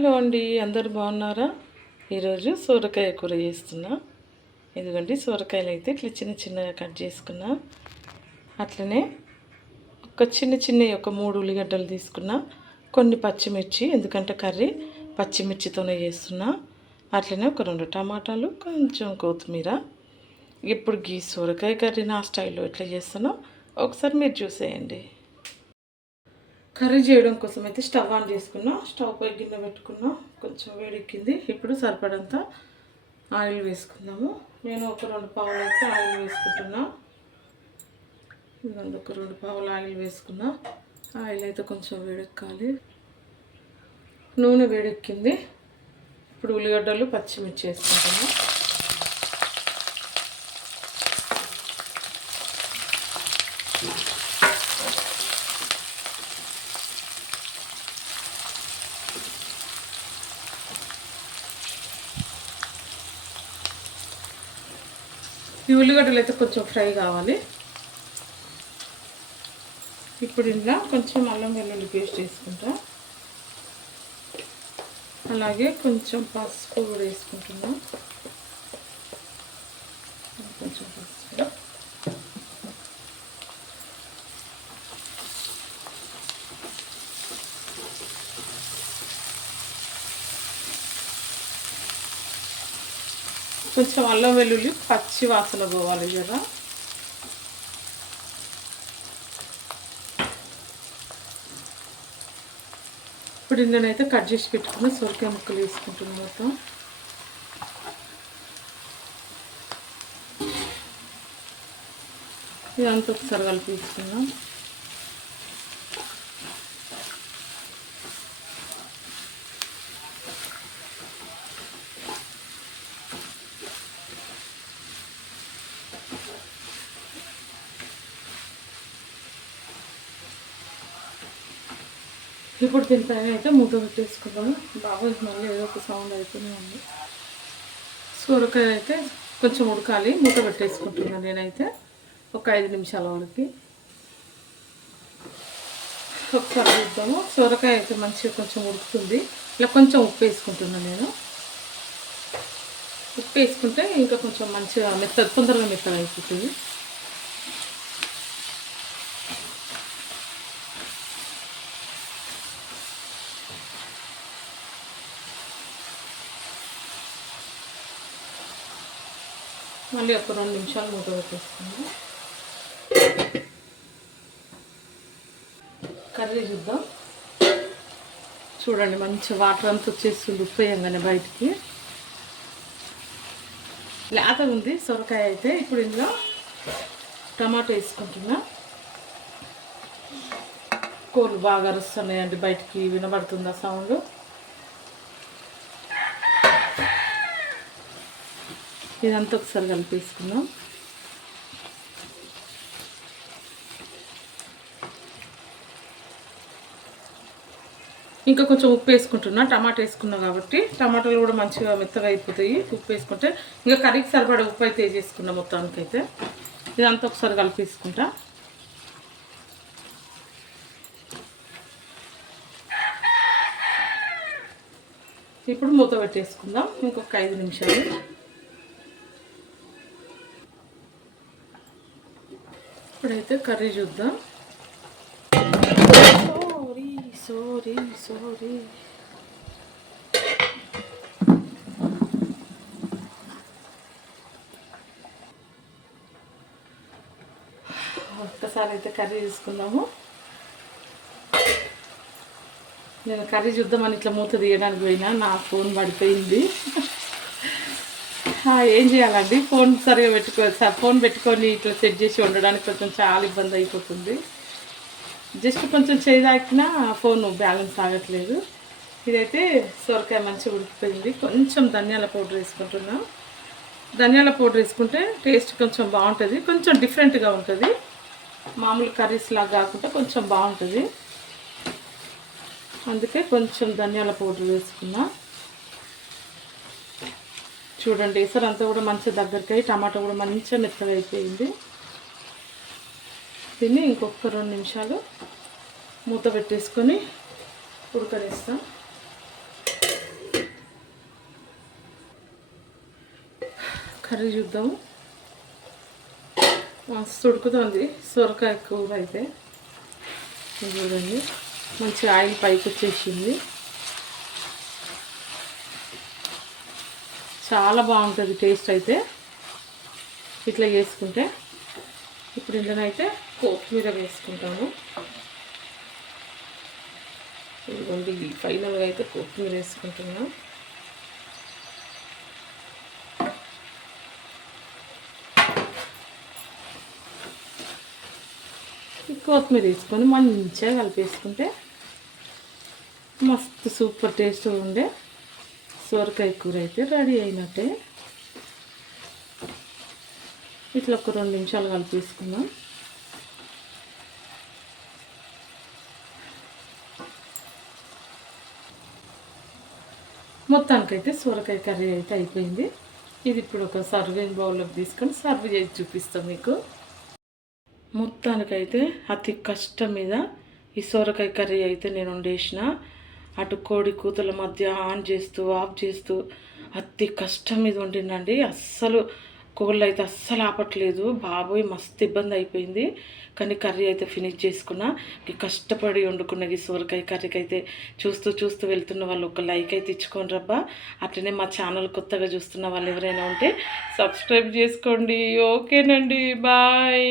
Hello అండి, అందరు బాగున్నారా? ఈరోజు సొరకాయ కూర చేస్తున్నా. ఇదిగోండి, సొరకాయలు అయితే ఇట్లా చిన్న చిన్నగా కట్ చేసుకున్నా. అట్లనే ఒక చిన్న ఒక 3 ఉల్లిగడ్డలు తీసుకున్నా, కొన్ని పచ్చిమిర్చి, ఎందుకంటే కర్రీ పచ్చిమిర్చితోనే చేస్తున్నా. అట్లనే ఒక 2 టమాటాలు, కొంచెం కొత్తిమీర. ఇప్పుడు ఈ సొరకాయ కర్రీ నా స్టైల్లో ఎట్లా చేస్తానో ఒకసారి మీరు చూసేయండి. కర్రీ చేయడం కోసం అయితే స్టవ్ ఆన్ చేసుకున్నా. స్టవ్ పై గిన్నె పెట్టుకున్నా, కొంచెం వేడెక్కింది. ఇప్పుడు సరిపడంత ఆయిల్ వేసుకుందాము. నేను ఒక 2 పావులు అయితే ఆయిల్ వేసుకుంటున్నా. ఒక 2 పావులు ఆయిల్ వేసుకున్నా. ఆయిల్ అయితే కొంచెం వేడెక్కాలి. నూనె వేడెక్కింది. ఇప్పుడు ఉల్లిగడ్డలు పచ్చిమిర్చి వేసుకుంటున్నా. ఈ ఉల్లిగడ్డలు అయితే కొంచెం ఫ్రై కావాలి. ఇప్పుడు ఇందులో కొంచెం అల్లం వెల్లుల్లి పేస్ట్ వేసుకుంటా. అలాగే కొంచెం పసుపు కూడా వేసుకుంటున్నా. కొంచెం పసుపు, కొంచెం అల్లం వెల్లుల్లి పచ్చి వాసన పోవాలి కదా. ఇప్పుడు ఇందులోనైతే కట్ చేసి పెట్టుకున్న సొరకాయ ముక్కలు వేసుకుంటున్నాం. మొత్తం ఇదంతా ఒకసారి కలిపి వేసుకున్నాం. ఇప్పుడు దీనిపైన అయితే మూత పెట్టేసుకుందాము. బాగా మళ్ళీ ఏదో ఒక సౌండ్ అయితేనే ఉంది. సొరకాయ అయితే కొంచెం ఉడకాలి. మూత పెట్టేసుకుంటున్నాను నేనైతే ఒక 5 నిమిషాల వరకు. ఒకసారి చూద్దాము. సొరకాయ అయితే మంచిగా కొంచెం ఉడుకుతుంది. ఇలా కొంచెం ఉప్పు వేసుకుంటున్నాను నేను. ఉప్పు వేసుకుంటే ఇంకా కొంచెం మంచిగా తొందరగా మెత్తగా అయిపోతుంది. మళ్ళీ ఒక 2 నిమిషాలు మూత పెట్టేసుకుందాం. కర్రీ చూద్దాం. చూడండి, మంచి వాటర్ అంతా వచ్చేస్తుంది ఉప్పు వేయంగానే బయటికి. లేతగా ఉంది సొరకాయ అయితే. ఇప్పుడు ఇందులో టమాటో వేసుకుంటున్నా. కోళ్ళు బాగా అరుస్తున్నాయండి, బయటికి వినబడుతుందా సౌండ్? ఇదంతా ఒకసారి కలిపేసుకుందాం. ఇంకా కొంచెం ఉప్పు వేసుకుంటున్నా. టమాటా వేసుకున్నా కాబట్టి టమాటాలు కూడా మంచిగా మెత్తగా అయిపోతాయి ఉప్పు వేసుకుంటే. ఇంకా కర్రీకి సరిపడే ఉప్పు అయితే వేసేసుకున్నా మొత్తానికైతే. ఇదంతా ఒకసారి కలిపేసుకుంటా. ఇప్పుడు మూత పెట్టేసుకుందాం ఇంకొక 5 నిమిషాలు. ఇప్పుడైతే కర్రీ చూద్దాం. సారీ ఒక్కసారి అయితే కర్రీ చూసుకుందాము. నేను కర్రీ చూద్దామని ఇట్లా మూత తీయడానికి పోయినా నా ఫోన్ పడిపోయింది. ఏం చేయాలండి, ఫోన్ సరిగా ఫోన్ పెట్టుకొని ఇట్లా సెట్ చేసి ఉండడానికి కొంచెం చాలా ఇబ్బంది అయిపోతుంది. జస్ట్ కొంచెం చేయదాకినా ఫోన్ బ్యాలెన్స్ ఆగట్లేదు. ఇదైతే సొరకాయ మంచిగా ఉడికిపోయింది. కొంచెం ధనియాల పౌడర్ వేసుకుంటున్నా. ధనియాల పౌడర్ వేసుకుంటే టేస్ట్ కొంచెం బాగుంటుంది, కొంచెం డిఫరెంట్గా ఉంటుంది. మామూలు కర్రీస్ లాగా కాకుండా కొంచెం బాగుంటుంది. అందుకే కొంచెం ధనియాల పౌడర్ వేసుకున్నా. చూడండి, ఎసరు అంతా కూడా మంచిగా దగ్గరికి అయ్యి టమాటా కూడా మంచిగా మెత్తగా అయిపోయింది. దీన్ని ఇంకొక 2 నిమిషాలు మూత పెట్టేసుకొని ఉడకనిస్తాం. కర్రీ చూద్దాము. మస్తు ఉడుకుతుంది సొరకాయ కూర అయితే. చూడండి మంచి ఆయిల్ పైకి వచ్చేసింది. చాలా బాగుంటుంది టేస్ట్ అయితే ఇట్లా చేసుకుంటే. ఇప్పుడు ఇందులోనైతే కొత్తిమీర వేసుకుంటాము. ఇదిగోండి ఫైనల్గా అయితే కొత్తిమీర వేసుకుంటున్నాం. కొత్తిమీర వేసుకొని మంచిగా కలిపేసుకుంటే మస్తు సూపర్ టేస్ట్ ఉండే సొరకాయ కూర అయితే రెడీ అయినట్టే. ఇట్లా ఒక 2 నిమిషాలు కలిపేసుకుందాం. మొత్తానికైతే సొరకాయ కర్రీ అయితే అయిపోయింది. ఇది ఇప్పుడు ఒక సర్వింగ్ బౌల్లోకి తీసుకొని సర్వ్ చేసి చూపిస్తాం మీకు. మొత్తానికైతే అతి కష్టం మీద ఈ సొరకాయ కర్రీ అయితే నేను వండేసిన. అటు కోడి కూతుల మధ్య ఆన్ చేస్తూ ఆఫ్ చేస్తూ అతి కష్టం మీద వండినండి. అస్సలు కోళ్ళు అయితే అస్సలు ఆపట్లేదు. బాబోయ్ మస్తు ఇబ్బంది అయిపోయింది. కానీ కర్రీ అయితే ఫినిష్ చేసుకున్నా. కష్టపడి వండుకున్న ఈ సొరకాయ కర్రీకి అయితే చూస్తూ వెళ్తున్న వాళ్ళు ఒక లైక్ అయితే ఇచ్చుకోండి రబ్బా. అట్లనే మా ఛానల్ కొత్తగా చూస్తున్న వాళ్ళు ఎవరైనా ఉంటే సబ్స్క్రైబ్ చేసుకోండి. ఓకేనండి, బాయ్.